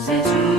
Since